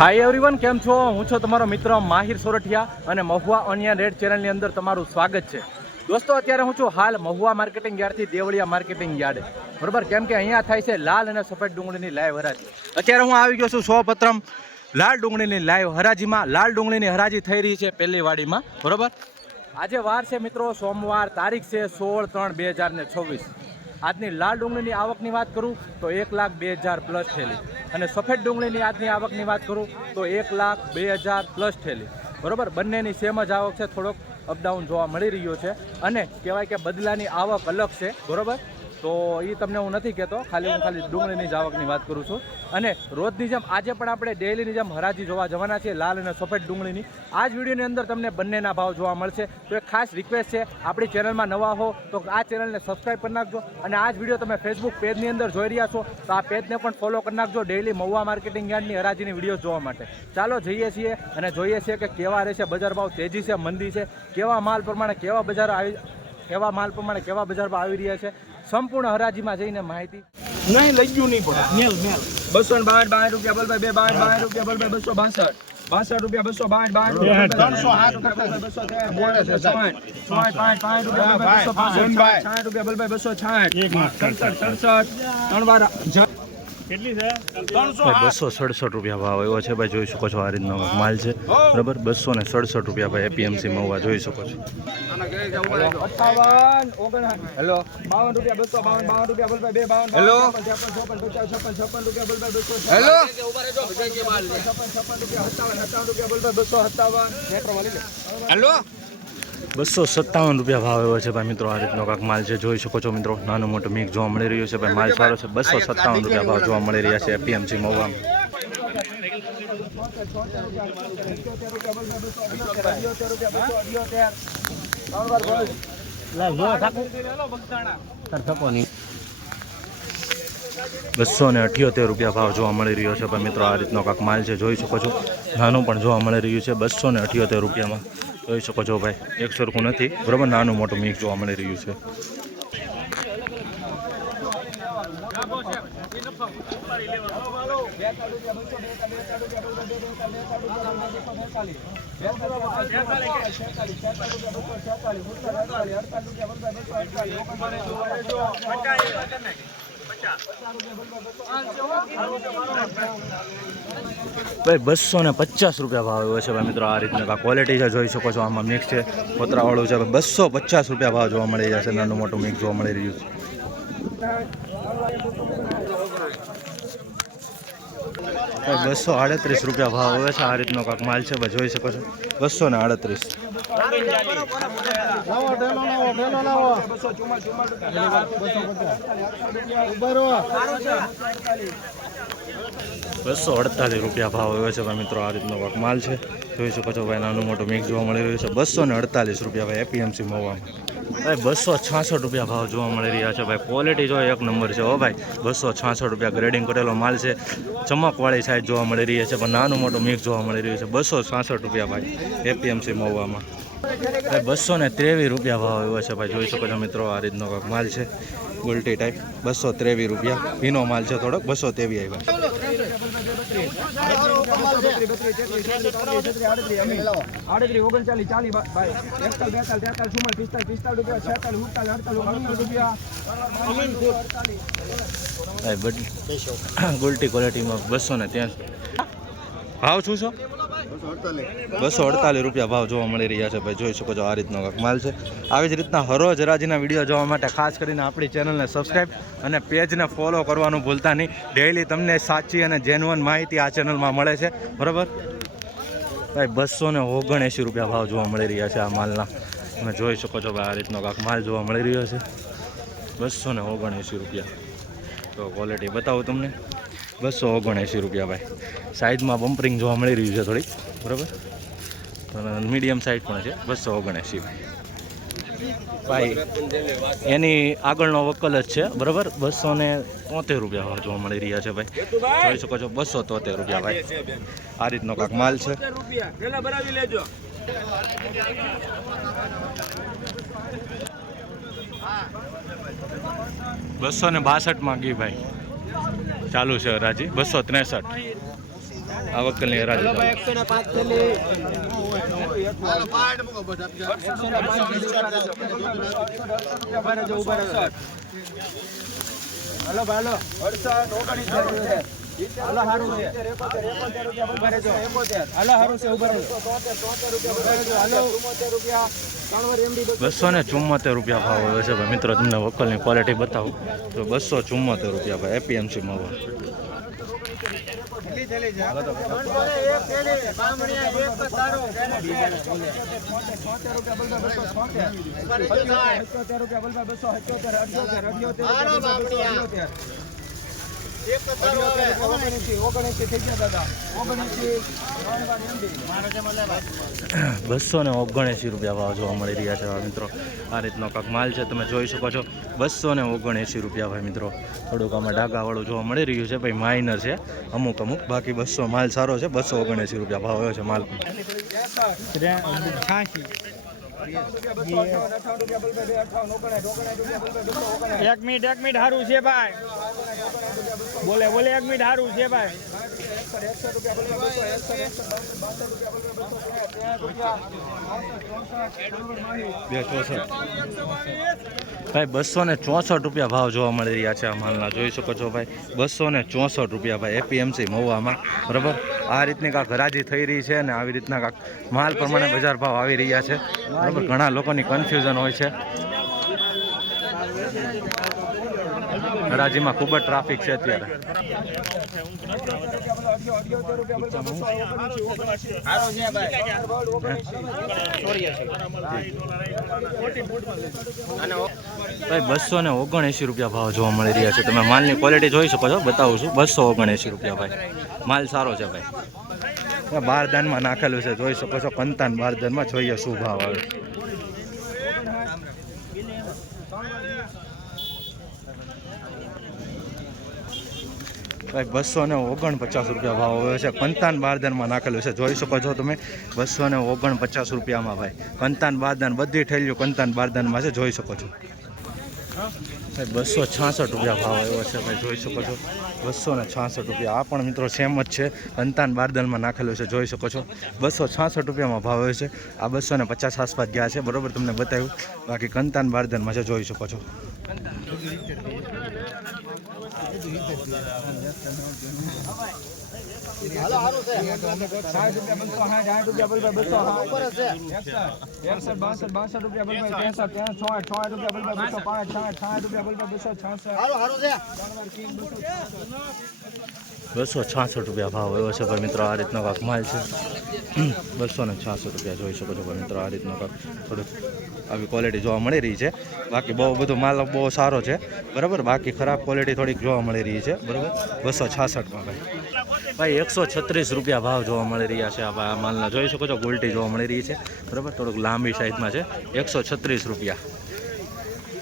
Hi everyone, કેમ છો? હું છું તમારો મિત્ર માહિર સોરઠિયા અને મહુવા ઓનિયન રેડ ચેનલની અંદર તમારું સ્વાગત છે. દોસ્તો, અત્યારે હું છું હાલ મહુવા માર્કેટિંગ યાર્ડથી દેવળિયા માર્કેટિંગ યાર્ડ, બરાબર. કેમ કે અહીંયા થાય છે લાલ અને સફેદ ડુંગળીની લાઈવ હરાજી. અત્યારે હું આવી ગયો છું સૌપ્રથમ લાલ ડુંગળીની લાઈવ હરાજીમાં. લાલ ડુંગળીની હરાજી થઈ રહી છે પહેલી વાડીમાં, બરાબર. આજે વાર છે મિત્રો સોમવાર, તારીખ છે 16/3/2026. આજની લાલ ડુંગળીની આવકની વાત કરું તો 1,02,000 પ્લસ થયેલી, અને સફેદ ડુંગળીની આજની આવકની વાત કરું તો 1,02,000 પ્લસ થયેલી, બરાબર. બંનેની સેમ જ આવક છે, થોડોક અપડાઉન જોવા મળી રહ્યો છે, અને કહેવાય કે બદલાની આવક અલગ છે, બરાબર. તો એ તમને હું નથી કહેતો, ખાલી ડુંગળીની જ આવકની વાત કરું છું. અને રોજની જેમ આજે પણ આપણે ડેઈલીની જેમ હરાજી જોવા જવાના છીએ લાલ અને સફેદ ડુંગળીની. આ જ વિડીયોની અંદર તમને બંનેના ભાવ જોવા મળશે. તો એક ખાસ રિક્વેસ્ટ છે, આપણી ચેનલમાં નવા હો તો આ ચેનલને સબસ્ક્રાઈબ કરી નાખજો, અને આ જ વિડીયો તમે ફેસબુક પેજની અંદર જોઈ રહ્યા છો તો આ પેજને પણ ફોલો કરી નાખજો, ડેઈલી મહુવા માર્કેટિંગ યાર્ડની હરાજીની વિડીયો જોવા માટે. ચાલો જઈએ છીએ અને જોઈએ છીએ કે કેવા રહેશે બજાર ભાવ, તેજી છે, મંદી છે, કેવા માલ પ્રમાણે કેવા બજાર ભાવ આવી રહ્યા છે. સંપૂર્ણ હરાજીમાં જઈને માહિતી નહીં લઈ ગયું નહીં પડે. મેલ 262 રૂપિયા બોલ ભાઈ, 262 રૂપિયા બોલ ભાઈ, 262 રૂપિયા, 262 કેટલી છે? 267 રૂપિયા ભાવ આવ્યો છે ભાઈ, જોઈ શકો છો આ રીતનો માલ છે, બરાબર. 267 રૂપિયા ભાઈ એપીએમસી મહુવા જોઈ શકો છો. 58 52 રૂપિયા 252 રૂપિયા બોલ ભાઈ, 252 હેલો 56 રૂપિયા બોલ ભાઈ, 256 હેલો 57 રૂપિયા બોલ ભાઈ, 257 હેલો 257 રૂપિયા ભાવ આવ્યો છે ભાઈ મિત્રો. આ રીતનો કાંક માલ છે, જોઈ શકો છો મિત્રો. નાનો મોટો મિક્સ જોવા મળી રહ્યો છે ભાઈ, માલ સારો છે. 257 રૂપિયા ભાવ જોવા મળી રહ્યા છે એપીએમસી મહુવામાં. $278 રૂપિયા ભાવ જોવા મળી રહ્યો છે ભાઈ મિત્રો. આ રીતનો કાંક માલ છે, જોઈ શકો છો. નાનું પણ જોવા મળી રહ્યું છે 278 રૂપિયામાં, જોઈ શકો છો ભાઈ. એક સરખું નથી, બરાબર. નાનું મોટું મિક્સ જોવા મળી રહ્યું છે. ભાઈ 250 રૂપિયા ભાવ આવ્યો છે ભાઈ મિત્રો. આ રીતના ક્વોલિટી છે, જોઈ શકો છો. આમાં મિક્સ છે, કોતરાવાળું છે. 250 રૂપિયા ભાવ જોવા મળી જશે. નાનું મોટું મિક્સ જોવા મળી રહ્યું છે. 238 રૂપિયા ભાવ આવે છે. આ રીતનો કાંક માલ છે ભાઈ, જોઈ શકો છો. 238. રૂપિયા ભાવ આવ્યો છે ભાઈ મિત્રો. આ રીતનો કાંક માલ છે, જોઈ શકો છો ભાઈ. નાનું મોટું મિક્સ જોવા મળી રહ્યું છે. 248 રૂપિયા ભાઈ એપીએમસી મહુવામાં. ભાઈ 266 રૂપિયા ભાવ જોવા મળી રહ્યા છે ભાઈ. ક્વોલિટી જો એક નંબર છે હો ભાઈ. 266 રૂપિયા ગ્રેડિંગ કરેલો માલ છે. ચમકવાળી સાઈઝ જોવા મળી રહી છે, પણ નાનું મોટું મિક્સ જોવા મળી રહ્યું છે. 266 રૂપિયા ભાઈ એપીએમસી મહુવામાં. ભાઈ 223 રૂપિયા ભાવ આવ્યો છે ભાઈ, જોઈ શકો છો મિત્રો. આ રીતનો કાંક માલ છે, ગુલટી ટાઈપ. 223 રૂપિયા. ભીનો માલ છે થોડોક. 223 આવ્યા. 38 ગુલટી ક્વોલિટીમાં 283 ભાવ શું છો? 248 રૂપિયા ભાવ જોવા મળી રહ્યા છે ભાઈ, જોઈ શકો છો. આ રીતનો કાંક માલ છે. આવી જ રીતના હરોજ હરાજીના વિડીયો જોવા માટે ખાસ કરીને આપણી ચેનલને સબસ્ક્રાઈબ અને પેજને ફોલો કરવાનું ભૂલતા નહીં. ડેઈલી તમને સાચી અને જેન્યુઅન માહિતી આ ચેનલમાં મળે છે, બરાબર. ભાઈ 279 રૂપિયા ભાવ જોવા મળી રહ્યા છે આ માલના. તમે જોઈ શકો છો ભાઈ. આ રીતનો કાંક માલ જોવા મળી રહ્યો છે. 279 રૂપિયા. તો ક્વોલિટી બતાવું તમને. 279 રૂપિયા ભાઈ. સાઈઝમાં બમ્પરિંગ જોવા મળી રહ્યું છે થોડીક, બરાબર. મીડિયમ સાઈઝ પણ છે. 279 ભાઈ. એની આગળનો વકલ જ છે, બરાબર. 273 રૂપિયા ભાવ જોવા મળી રહ્યા છે ભાઈ, જોઈ શકો છો. 273 રૂપિયા ભાઈ. આ રીતનો કાંક માલ છે. 262 માં ગઈ ભાઈ, ચાલુ છે હરાજી. 263 આ વકલની હરાજી ચાલુ. 105 થેલી હાલો ભાલો 68 હાલો હારું છે 71 રૂપિયા ઉભા રહેજો 71 હાલો હારું છે ઉભા રહેજો 73 રૂપિયા ઉભા રહેજો હાલો 74 રૂપિયા 274 રૂપિયા ભાવ આવ્યો છે ભાઈ મિત્રો. તમને વકલની ક્વોલિટી બતાવું તો 274 રૂપિયા ભાઈ એપીએમસી મહુવા. બસો ને 79 રૂપિયા ભાવ જોવા મળી રહ્યા છે ભાઈ મિત્રો. આ રીતનો કાંક માલ છે તમે જોઈ શકો છો. 279 રૂપિયા ભાઈ મિત્રો. થોડુંક આમાં ડાગાવાળું જોવા મળી રહ્યું છે ભાઈ, માઇનર છે અમુક બાકી 200 માલ સારો છે. 279 રૂપિયા ભાવ આવ્યો છે માલ. 1 મિનિટ હારું છે ભાઈ. બોલે 1 મિનિટ હારું છે ભાઈ. ભાઈ 264 રૂપિયા ભાવ જોવા મળી રહ્યા છે આ માલના. જોઈ શકો છો ભાઈ 264 રૂપિયા ભાઈ એપીએમસી મહુવામાં. બરાબર, આ રીતની કાંક હરાજી થઈ રહી છે અને આવી રીતના કાંક માલ પ્રમાણે બજાર ભાવ આવી રહ્યા છે. બરાબર, ઘણા લોકોની કન્ફ્યુઝન હોય છે. હરાજીમાં ખૂબ જ ટ્રાફિક છે અત્યારે. ભાઈ 279 રૂપિયા ભાવ જોવા મળી રહ્યા છે. તમે માલની ક્વોલિટી જોઈ શકો છો, બતાવું છું. 279 રૂપિયા ભાઈ, માલ સારો છે ભાઈ. બારદાનમાં નાખેલું છે, જોઈ શકો છો. કંતાન બારદાનમાં જોઈએ શું ભાવ આવે. ભાઈ 249 રૂપિયા ભાવ આવ્યો છે. કંતાન બારદાનમાં નાખેલું છે, જોઈ શકો છો તમે. 249 રૂપિયામાં ભાઈ. કંતાન બારદાન બધી ઠેલ્યું કંતાન બારદાનમાં છે, જોઈ શકો છો. ભાઈ 266 રૂપિયા ભાવ આવ્યો છે ભાઈ, જોઈ શકો છો. 266 રૂપિયા. આ પણ મિત્રો સેમ જ છે, કંતાન બારદાનમાં નાખેલું છે, જોઈ શકો છો. 266 રૂપિયામાં ભાવ આવ્યો છે. આ 250 આસપાસ ગયા છે, બરોબર, તમને બતાવ્યું. બાકી કંતાન બારદાનમાં છે, જોઈ શકો છો. ₹266 રૂપિયા ભાવ આવ્યો છે ભાઈ મિત્રો. આ રીતનો કાંક માલ છે. 266 રૂપિયા જોઈ શકો છો ભાઈ મિત્રો. આ રીતનો કાંક થોડુંક આવી ક્વોલિટી જોવા મળી રહી છે. બાકી બહુ બધું માલ બહુ સારો છે, બરાબર. બાકી ખરાબ ક્વોલિટી થોડીક જોવા મળી રહી છે, બરાબર. 266માં ભાઈ 136 રૂપિયા ભાવ જોવા મળી રહ્યા છે. આ માલના જોઈ શકો છો, ગોલ્ટી જોવા મળી રહી છે, બરાબર. થોડુંક લાંબી સાઈઝમાં છે. 136 રૂપિયા.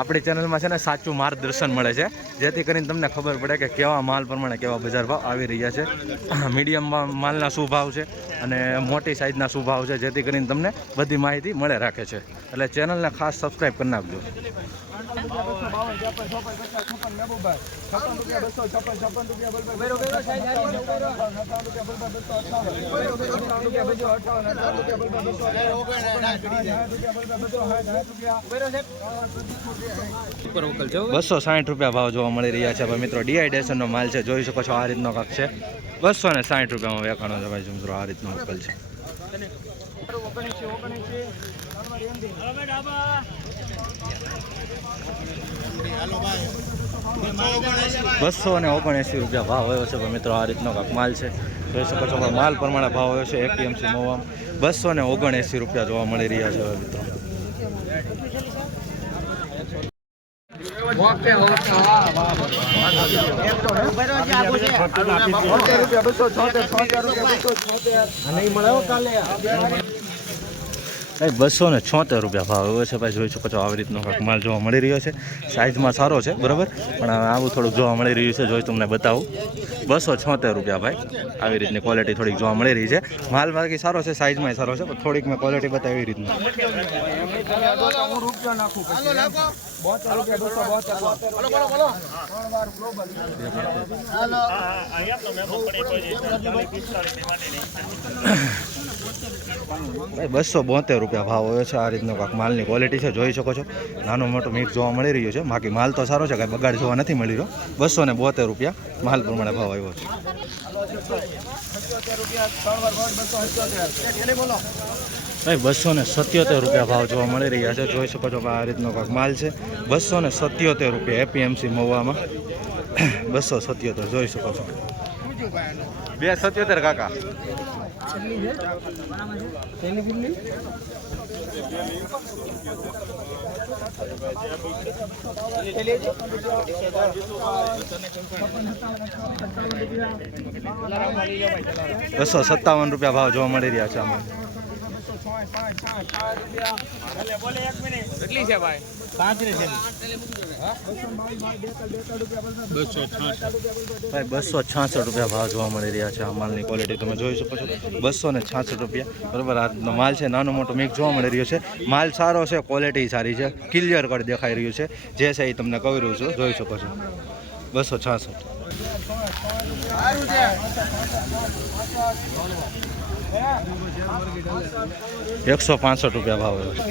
આપણી ચેનલમાં છે ને સાચું માર્ગદર્શન મળે છે, જેથી કરીને તમને ખબર પડે કે કેવા માલ પ્રમાણે કેવા બજાર ભાવ આવી રહ્યા છે. મીડિયમ માલના શું ભાવ છે અને મોટી સાઈઝના શું ભાવ છે, જેથી કરીને તમને બધી માહિતી મળે રાખે છે. એટલે ચેનલને ખાસ સબસ્ક્રાઈબ કરી નાખજો. ₹260 ભાવ જોવા મળી રહ્યા છે ભાઈ મિત્રો. ડીહાઇડ્રેશનનો માલ છે, જોઈ શકો છો. આ રીતનો કાંક છે. 260 રૂપિયામાં વેચાણો છે ભાઈ મિત્રો. આ રીતનો વકલ છે. 279 રૂપિયા ભાવ આવ્યો છે ભાઈ મિત્રો. આ રીતનો કાંક માલ છે, જોઈ શકો છો. માલ પ્રમાણે ભાવ આવ્યો છે. એપીએમસી મહુવામાં 279 રૂપિયા જોવા મળી રહ્યા છે ભાઈ મિત્રો. ભાઈ 276 રૂપિયા ભાવ એવો છે ભાઈ. જોઈ શકો છો આવી રીતનો કાંઈક માલ જોવા મળી રહ્યો છે. સાઇઝમાં સારો છે બરાબર, પણ આવું થોડુંક જોવા મળી રહ્યું છે. જોઈ તમને બતાવું, 276 રૂપિયા ભાઈ. આવી રીતની ક્વોલિટી થોડીક જોવા મળી રહી છે. માલ બાકી સારો છે, સાઇઝમાં સારો છે, પણ થોડીક મેં ક્વોલિટી બતાવી એવી રીતની. હું રૂપિયા નાખું પછી 72 રૂપિયા 272 રૂપિયા ભાવ હોય છે. આ રીતનો કાંઈક માલની ક્વોલિટી છે, જોઈ શકો છો. નાનો મોટો મિક્સ જોવા મળી રહ્યો છે. બાકી માલ તો સારો છે, કાંઈ બગાડ જોવા નથી મળી રહ્યો. 272 રૂપિયા માલ પ્રમાણે ભાવ આવ્યો છે. ભાઈ 277 રૂપિયા ભાવ જોવા મળી રહ્યા છે. જોઈ શકો છો આ રીતનો કાંઈક માલ છે. 277 રૂપિયા એપીએમસી મહુવામાં. 277 જોઈ શકો છો. 277 કાકા. ₹257 રૂપિયા ભાવ જોવા મળી રહ્યા છે આમાં. કેટલી છે ભાઈ? 266 રૂપિયા ભાવ જોવા મળી રહ્યા છે. આ માલની ક્વોલિટી તમે જોઈ શકો છો. 266 રૂપિયા બરાબર. આજનો માલ છે, નાનો મોટો મિક્સ જોવા મળી રહ્યો છે. માલ સારો છે, ક્વોલિટી સારી છે, ક્લિયર કટ દેખાઈ રહ્યું છે. જે છે એ તમને કહી રહ્યું છું, જોઈ શકો છો. 266. 165 રૂપિયા ભાવ આવ્યો છે.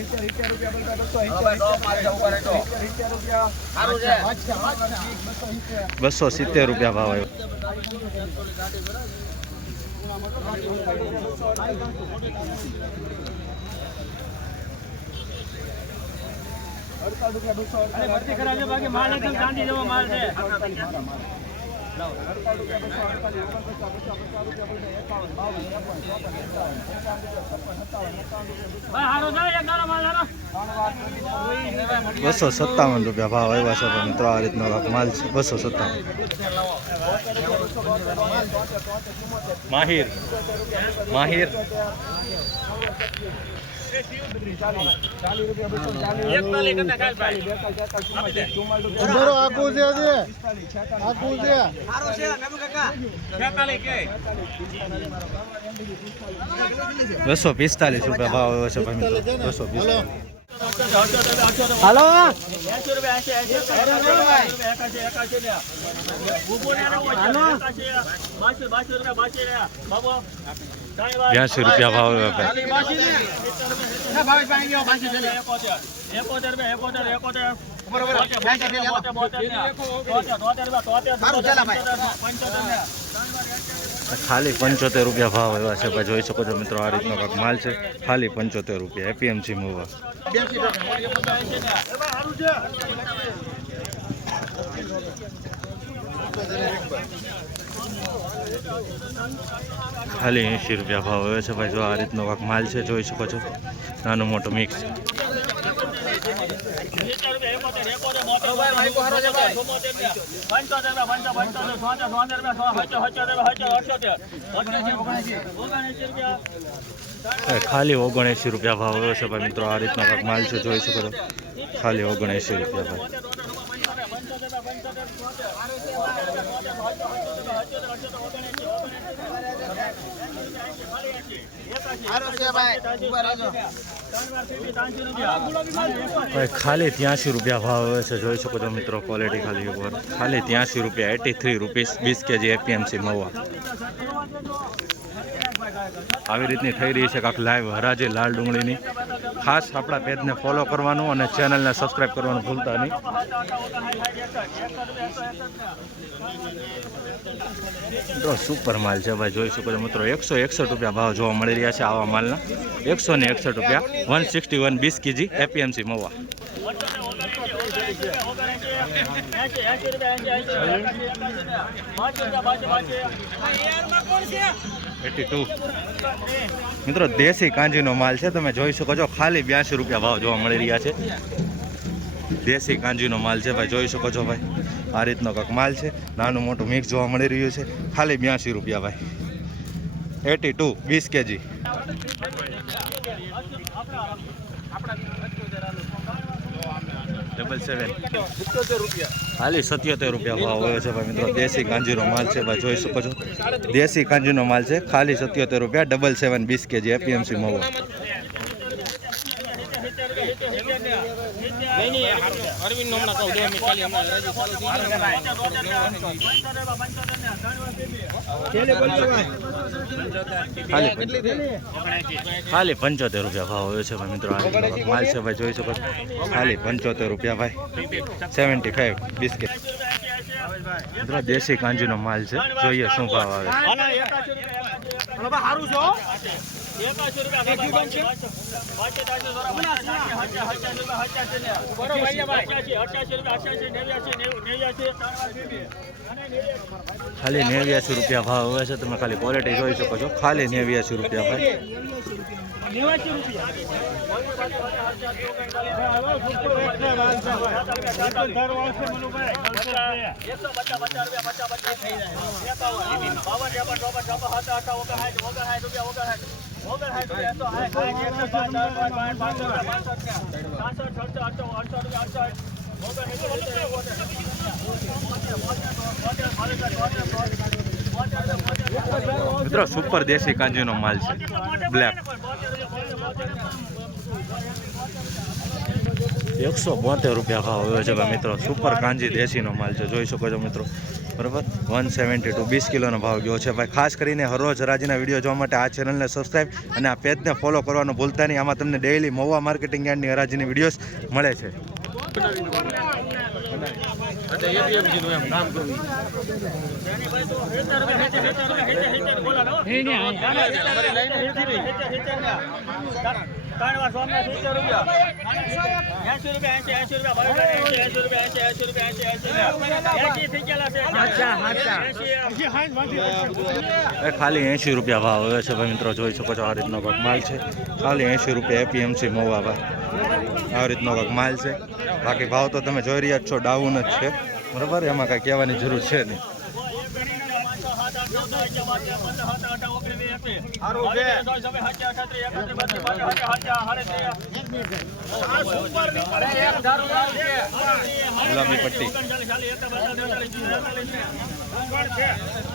270 રૂપિયા ભાવ આવ્યો. 257 રૂપિયા ભાવ આવ્યા છે મિત્રો. આ રીતનો માલ છે. 257. માહિર ₹245 રૂપિયા ભાવ આવ્યો છે ભાઈ મિત્રો. 245. હાલો ₹82 રૂપિયા ભાવ આવ્યો ખાલી 75 રૂપિયા ભાવ આવ્યા છે ભાઈ. જોઈ શકો છો મિત્રો. આ રીતનો કાંઈક માલ છે. ખાલી 75 રૂપિયા એપીએમસી મહુવા. ખાલી 80 રૂપિયા ભાવ આવ્યો છે ભાઈ. જો આ રીતનો કાંઈક માલ છે, જોઈ શકો છો. નાનો મોટો મિક્સ. ખાલી 79 રૂપિયા ભાવ આવ્યો છે ભાઈ મિત્રો. આ રીતનો કાંઈક માલ છે, જોઈ શકો છો. ખાલી 79 રૂપિયા ભાઈ. ખાલી 83 રૂપિયા ભાવ આવે છે. જોઈ શકો છો મિત્રો. ક્વોલિટી ખાલી ઉપર ખાલી 83 રૂપિયા. 83 રૂપીસ 20 kg એપીએમસી મહુવા. આવી રીતની થઈ રહી છે કાંક લાઈવ હરાજી લાલ ડુંગળીની. ખાસ આપણા પેજને ફોલો કરવાનું અને ચેનલને સબસ્ક્રાઈબ કરવાનું ભૂલતા નહીં. મિત્રો સુપર માલ છે ભાઈ. જોઈ શકો છો મિત્રો. 161 રૂપિયા ભાવ જોવા મળી રહ્યા છે આવા માલના. 161 રૂપિયા. 161 20 kg એપીએમસી મહુવા. 82. મિત્રો દેશી કાંજીનો માલ છે, તમે જોઈ શકો છો. ખાલી 82 રૂપિયા ભાવ જોવા મળી રહ્યા છે. દેશી કાંજીનો માલ છે ભાઈ. જોઈ શકો છો ભાઈ. આ રીતનો કાંઈક માલ છે. નાનું મોટું મિક્સ જોવા મળી રહ્યું છે. ખાલી 82 રૂપિયા ભાઈ. 82 20 kg. ખાલી 77 રૂપિયા ભાવ હોય છે ભાઈ મિત્રો. દેશી કાંજીનો માલ છે ભાઈ, જોઈ શકો છો. દેશી કાંજીનો માલ છે, ખાલી 77 રૂપિયા. 77 20 kg એપીએમસી મહુવા. ખાલી 75 રૂપિયા ભાવ હોય છે ભાઈ મિત્રો. આ માલ છે ભાઈ, જોઈ શકો છો. ખાલી 75 રૂપિયા ભાઈ. 75 20 kg મિત્રો. દેશી કાંજીનો માલ છે, જોઈએ શું ભાવ આવે છે. ખાલી 89 રૂપિયા ભાવ હોય છે. તમે ખાલી ક્વોલિટી જોઈ શકો છો. ખાલી 89 રૂપિયા ભાઈ. મિત્રો સુપર દેશી કાંજીનો માલ છે, બ્લેક. 172 રૂપિયા ભાવ હોય છે ભાઈ મિત્રો. સુપર કાંજી દેશીનો માલ છે, જોઈ શકો છો મિત્રો. બરાબર, 172 20 કિલોનો ભાવ ગયો છે ભાઈ. ખાસ કરીને હરરોજ હરાજીના વિડીયો જોવા માટે આ ચેનલને સબસ્ક્રાઈબ અને આ પેજને ફોલો કરવાનું ભૂલતા નહીં. આમાં તમને ડેઈલી મહુવા માર્કેટિંગ યાર્ડની હરાજીની વિડીયોઝ મળે છે. ખાલી 80 રૂપિયા ભાવ હોય છે ભાઈ મિત્રો. જોઈ શકો છો આ રીતનો ભાગ માલ છે. ખાલી 80 રૂપિયા એપીએમસી મહુવા ભાઈ. આ રીતનો ભાગ માલ છે. બાકી ભાવ તો તમે જોઈ રહ્યા છો, ડાઉન જ છે. બરાબર, એમાં કાંઈ કહેવાની જરૂર છે નહીં. ગુલાબી પટ્ટી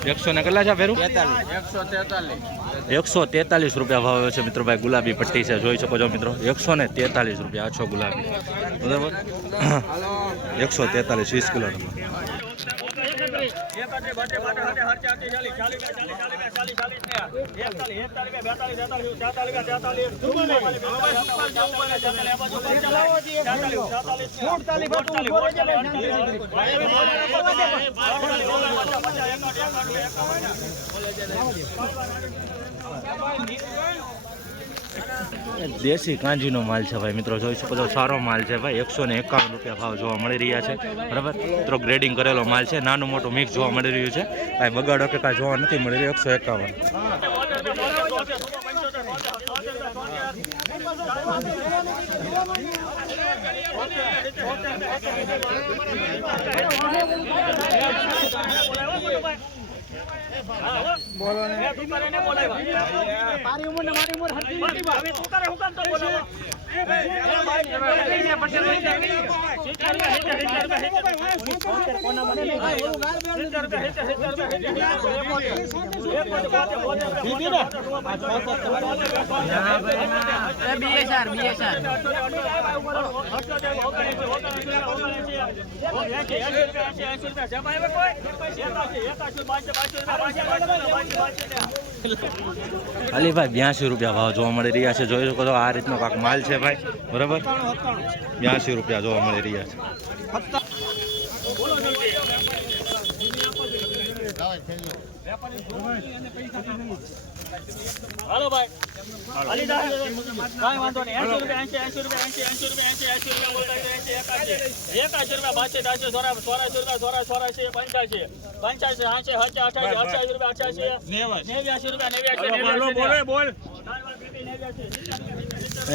100 ને કેટલા છે ફેરું? 143 રૂપિયા ભાવ છે મિત્રો ભાઈ. ગુલાબી પટ્ટી છે, જોઈ શકો છો મિત્રો. 143 રૂપિયા આછો ગુલાબી. બરાબર, 143 20 કિલો. દેશી કાંજીનો માલ છે ભાઈ મિત્રો. જોઈ શકો છો, સારો માલ છે ભાઈ. 151 રૂપિયા ભાવ જોવા મળી રહ્યા છે. બરાબર, મિત્રો ગ્રેડિંગ કરેલો માલ છે. નાનું મોટું મિક્સ જોવા મળી રહ્યું છે. કાંઈ બગાડો કે કાંઈ જોવા નથી મળી રહ્યું. 151. બોલો ને મારી ઉંમર હરકી નથી હવે તું કરે હુકમ તો બોલો અલી ભાઈ 82 રૂપિયા ભાવ જોવા મળી રહ્યા છે. જોઈ શકો છો આ રીતનો કાંક માલ છે ભાઈ. બરાબર, 82 રૂપિયા જોવા મળી રહ્યા છે. હાલો ભાઈ હાલી જા કાઈ વાંધો નહીં 80 રૂપિયા 80 રૂપિયા 80 રૂપિયા 80 રૂપિયા બોલતા 81 રૂપિયા 82 84 રૂપિયા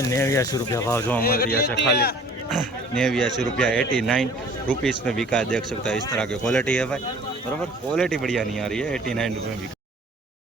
85 રૂપિયા भाव जोवा मिल रहा है. खाली 89 रुपया 89 रुपीज़ में बिका. देख सकता है इस तरह की क्वालिटी है भाई. बराबर, क्वालिटी बढ़िया नहीं आ रही है. 89 रुपये में बिका.